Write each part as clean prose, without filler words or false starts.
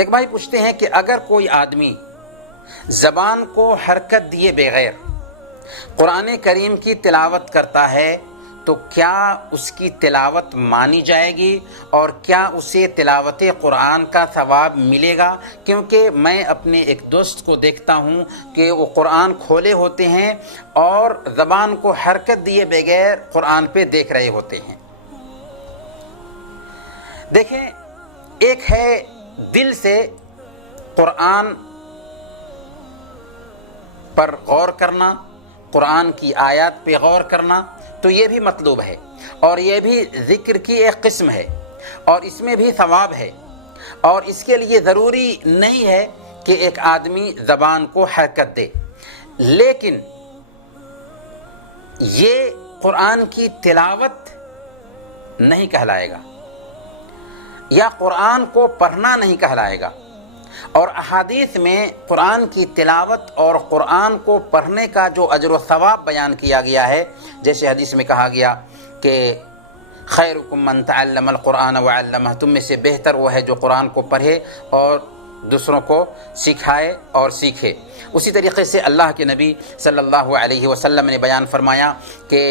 ایک بھائی پوچھتے ہیں کہ اگر کوئی آدمی زبان کو حرکت دیے بغیر قرآن کریم کی تلاوت کرتا ہے تو کیا اس کی تلاوت مانی جائے گی اور کیا اسے تلاوت قرآن کا ثواب ملے گا؟ کیونکہ میں اپنے ایک دوست کو دیکھتا ہوں کہ وہ قرآن کھولے ہوتے ہیں اور زبان کو حرکت دیے بغیر قرآن پہ دیکھ رہے ہوتے ہیں۔ دیکھیں، ایک ہے دل سے قرآن پر غور کرنا، قرآن کی آیات پہ غور کرنا، تو یہ بھی مطلوب ہے اور یہ بھی ذکر کی ایک قسم ہے اور اس میں بھی ثواب ہے، اور اس کے لیے ضروری نہیں ہے کہ ایک آدمی زبان کو حرکت دے، لیکن یہ قرآن کی تلاوت نہیں کہلائے گا یا قرآن کو پڑھنا نہیں کہلائے گا۔ اور احادیث میں قرآن کی تلاوت اور قرآن کو پڑھنے کا جو اجر و ثواب بیان کیا گیا ہے، جیسے حدیث میں کہا گیا کہ خیرکم من تعلم القرآن وعلمہ، تم میں سے بہتر وہ ہے جو قرآن کو پڑھے اور دوسروں کو سکھائے اور سیکھے۔ اسی طریقے سے اللہ کے نبی صلی اللہ علیہ وسلم نے بیان فرمایا کہ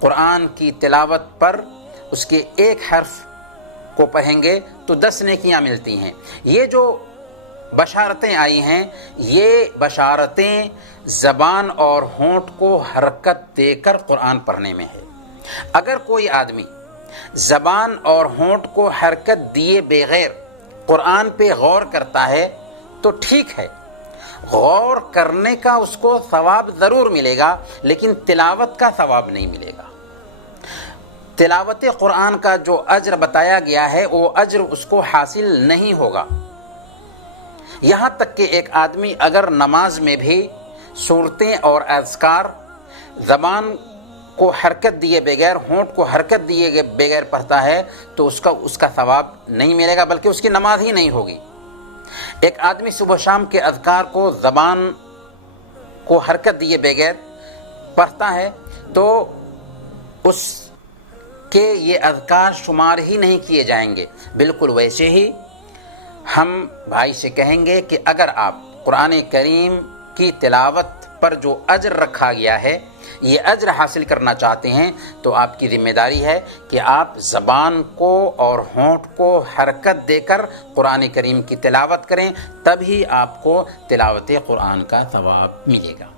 قرآن کی تلاوت پر اس کے ایک حرف کو پڑھیں گے تو 10 نیکیاں ملتی ہیں۔ یہ جو بشارتیں آئی ہیں، یہ بشارتیں زبان اور ہونٹ کو حرکت دے کر قرآن پڑھنے میں ہے۔ اگر کوئی آدمی زبان اور ہونٹ کو حرکت دیے بغیر قرآن پہ غور کرتا ہے تو ٹھیک ہے، غور کرنے کا اس کو ثواب ضرور ملے گا، لیکن تلاوت کا ثواب نہیں ملے گا۔ تلاوت قرآن کا جو اجر بتایا گیا ہے وہ اجر اس کو حاصل نہیں ہوگا۔ یہاں تک کہ ایک آدمی اگر نماز میں بھی سورتیں اور اذکار زبان کو حرکت دیے بغیر، ہونٹ کو حرکت دیے بغیر پڑھتا ہے تو اس کا ثواب نہیں ملے گا، بلکہ اس کی نماز ہی نہیں ہوگی۔ ایک آدمی صبح شام کے اذکار کو زبان کو حرکت دیے بغیر پڑھتا ہے تو اس کے یہ اذکار شمار ہی نہیں کیے جائیں گے۔ بالکل ویسے ہی ہم بھائی سے کہیں گے کہ اگر آپ قرآن کریم کی تلاوت پر جو اجر رکھا گیا ہے یہ اجر حاصل کرنا چاہتے ہیں تو آپ کی ذمہ داری ہے کہ آپ زبان کو اور ہونٹ کو حرکت دے کر قرآن کریم کی تلاوت کریں، تبھی آپ کو تلاوت قرآن کا ثواب ملے گا۔